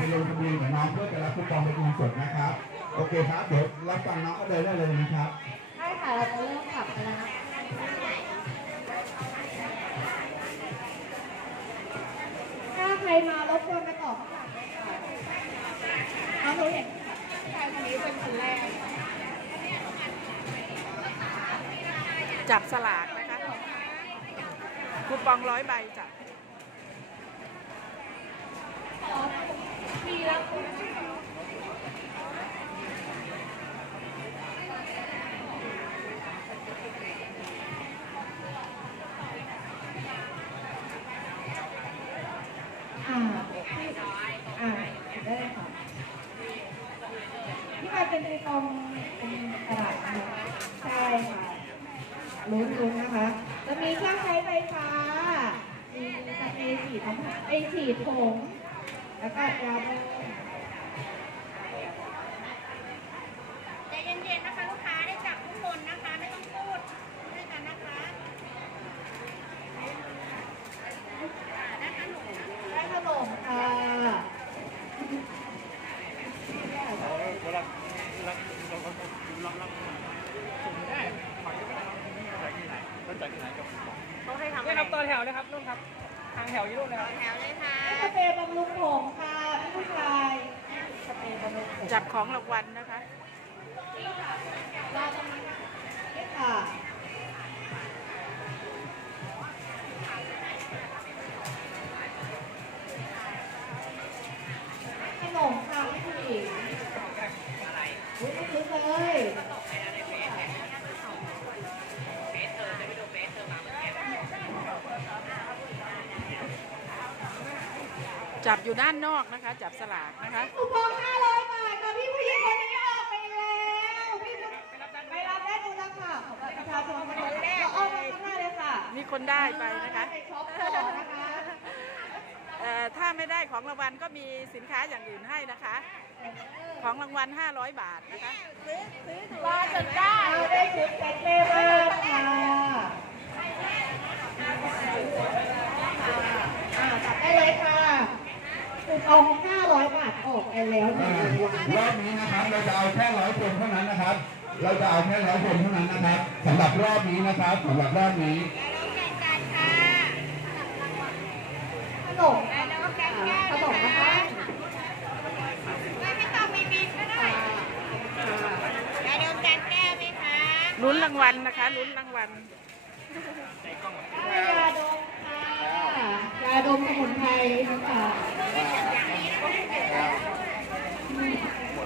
ไปลงทะเบียนกับน้องเพื่อจะรับคูปองเป็นเงินสดนะครับ โอเคครับเดี๋ยวรับฟังน้องก็เลยได้เลยนะครับ ใช่ค่ะ เราจะเริ่มขับกันแล้วนะถ้าใครมารบกวนไปต่อข้างหลังเลยค่ะน้องหนูเห็นชายคนนี้เป็นคนแรก จับสลากนะคะคูปองร้อยใบจ้ะ ปีละคุณอ่าอ่าได้เลยค่ะที่มันเป็นตรงเป็นกระดาษนะใช่ค่ะลุ้นลุ้นะคะ จะมีเครื่องใช้ไฟฟ้ามีสเปรย์ฉีดน้ำไอฉีดผง แล้วก็ยาดมใจเย็นๆนะคะลูกค้าได้จับทุกคนนะคะ ไม่ต้องพูดด้วยกันนะคะอ่าได้ขนมนะได้ขนมค่ะเขาให้ทำนี่ครับต่อแถวเลยครับนู่นครับทางแถวอยู่นู่นเลยครับแถวเลยค่ะสเปรย์บำรุงผมค่ะพี่ผู้ชายสเปรย์บำรุงผมจับของรางวัลนะคะรอตรงนี้นี่ จับอยู่ด้านนอกนะคะ จับสลากนะคะคูปอง500บาทค่ะพี่ผู้หญิงคนนี้ออกไปแล้วพี่ผู้ไปรับได้ดูแล้วค่ะของประชาชนคนแรกเราเอามาข้างหน้าเลยค่ะมีคนได้ไปนะคะไปช็อปต่อนะคะเอ่อถ้าไม่ได้ของรางวัลก็มีสินค้าอย่างอื่นให้นะคะ ของรางวัล 500 บาทนะคะรอจนได้เอาได้ชุดเซ็ตเต้มากค่ะอ่าจับได้เลยค่ะ คูปอง500บาทออกไปแล้วหนึ่งวันรอบนี้นะครับเราจะเอาแค่ร้อยคนเท่านั้นนะครับ เราจะเอาแค่ร้อยคนเท่านั้นนะครับสำหรับรอบนี้นะครับสำหรับรอบนี้ ขนมอ่าขนมนะคะไม่ไม่ต้องมีบินก็ได้ยาดมแก้วไหมคะลุ้นรางวัลนะคะลุ้นรางวัล ยาดมค่ะ ยาดมสมุนไพรค่ะ หมด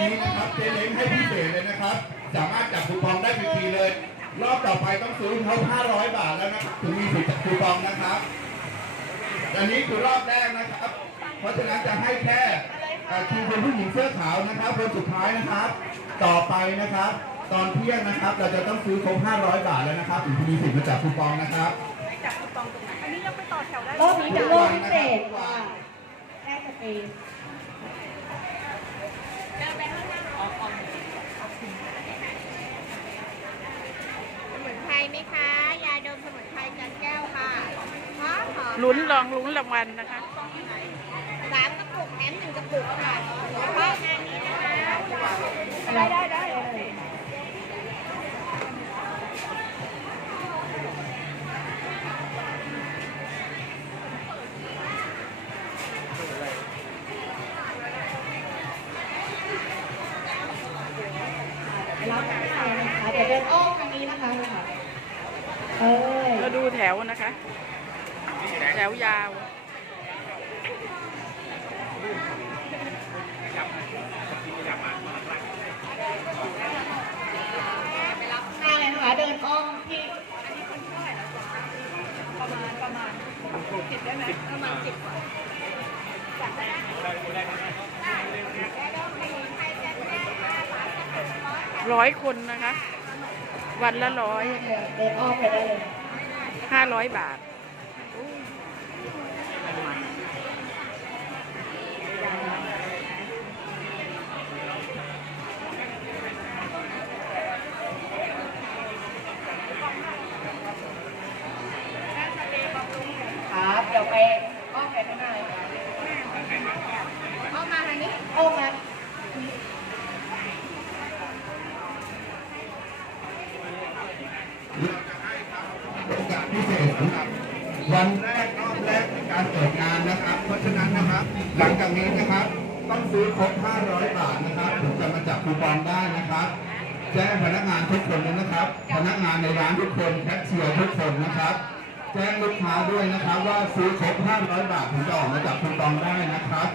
นี้นะครับเจเล้งให้พิเศษเลยนะครับ สามารถจับคูปองได้ฟรีๆเลย รอบต่อไปต้องซื้อเขา500 บาทแล้วนะครับถึงมีสิทธิ์จับคูปองนะครับอันนี้คือรอบแรกนะครับ เพราะฉะนั้นจะให้แค่เอ่อคิวเป็นผู้หญิงเสื้อขาวนะครับคนสุดท้ายนะครับ ต่อไปนะครับ ตอนเที่ยงนะครับ เราจะต้องซื้อครบ500 บาทแล้วนะครับถึงจะมีสิทธิ์มาจับคูปองนะครับจับคูปองตรงไหนอันนี้ยังไปต่อแถวได้รอบนี้เป็นรอบพิเศษค่ะแค่สเปรย์ สมุนไพรไหมคะ ยาดมสมุนไพรจานแก้วค่ะหอมหอม ลุ้นลองลุ้นรางวัลนะคะสามกระปุกแถมหนึ่งกระปุกค่ะเฉพาะงานนี้นะคะได้ได้ได้เลยรับไม่ได้นะคะเดี๋ยวเดินอ้อมทางนี้นะคะ เอ้ยเราดูแถวนะคะ แถวยาวไปรับหน้าเลยนะคะเดินอ้อมที่อันนี้คนเท่าไประมาณประมาณสิบได้ไหมประมาณสิบร้อยคนนะคะ วันละร้อยห้าร้อยบาท เอามาทางนี้อ้มาโอกาสพิเศษสำหรับวันแรกรอบแรกในการเปิดงานนะครับ เพราะฉะนั้นนะครับ หลังจากนี้นะครับ ต้องซื้อครบ 500 บาทนะครับถึงจะมาจับคูปองได้นะครับ แจ้งพนักงานทุกคนเลยนะครับ พนักงานในร้านทุกคนแคชเชียร์ทุกคนนะครับ แจ้งลูกค้าด้วยนะครับว่าซื้อครบ 500 บาทถึงจะออกมาจับคูปองได้นะครับ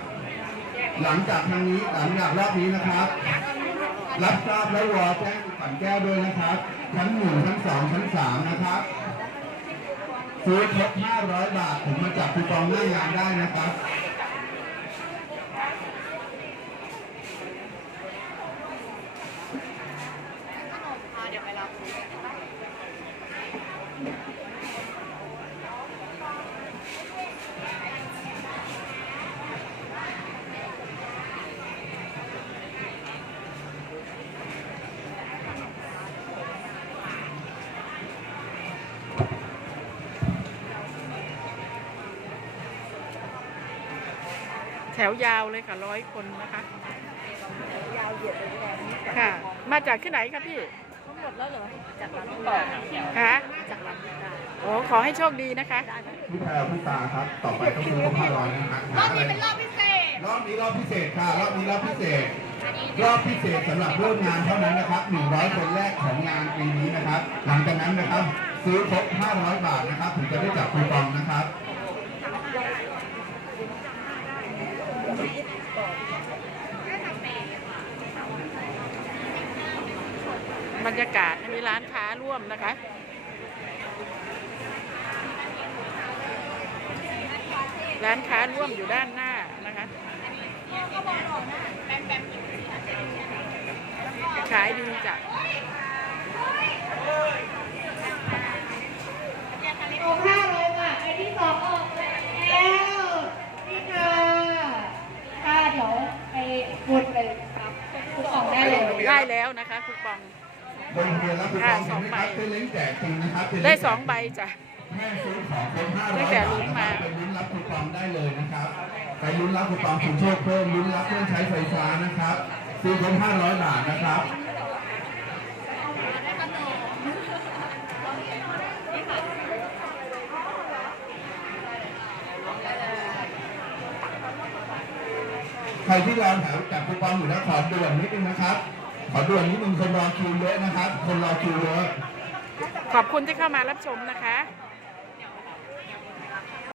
หลังจากทางนี้หลังจากรอบนี้นะครับ รับทราบและวอแจ้งฝันแก้วด้วยนะครับ ชั้นหนึ่งชั้นสองชั้นสามนะครับซื้อครบ 500 บาทถึงมาจับคูปองหน้างานได้นะครับแถวยาวเลยค่ะร้อยคนนะคะค่ะ มาจากที่ไหนคะพี่ทั้งหมดแล้วเหรอ จากร้านต่อคะจากร้านได้โอ้ขอให้โชคดีนะคะพี่แพรวพี่ตาครับ ต่อไปต้องซื้อครบ500นะครับรอบนี้เป็นรอบพิเศษ รอบนี้รอบพิเศษค่ะ รอบนี้รอบพิเศษ รอบพิเศษสำหรับร่วมงานเท่านั้นนะครับ 100 คนแรกของงานปีนี้นะครับ หลังจากนั้นนะครับ ซื้อครบ 500 บาทนะครับ ถึงจะได้จับคูปองนะครับ บรรยากาศมีร้านค้าร่วมนะคะ ร้านค้าร่วมอยู่ด้านหน้านะคะขายดีจ้ะออกห้าร้อยบาทไอ้ที่สองออกแล้วนี่ค่ะค่ะเดี๋ยวไปกดเลยครับทุกของได้เลยได้แล้วนะคะคูปอง โรงเรียนรับคูปองเห็นไหมครับเป็นเล้งแจกจริงนะครับเป็นได้เล้แจกสองใบจ้ะแม่ซื้อของครบ500ตั้บางแต่ทลุ้นนะคมารับไปลุ้นรับคูปองได้เลยนะครับไปลุ้นรับคูปองคุณโชคเพิ่มลุ้นรับเครื่องใช้ไฟฟ้านะครับซื้อครบ500บาทนะครับใครที่รอแถวจับคูปองอยู่นะขอด่วนนิดนึงนะครับ ขอด่วนนิดนึงคนรอคิวเยอะนะครับ คนรอคิวเยอะ ขอบคุณที่เข้ามารับชมนะคะ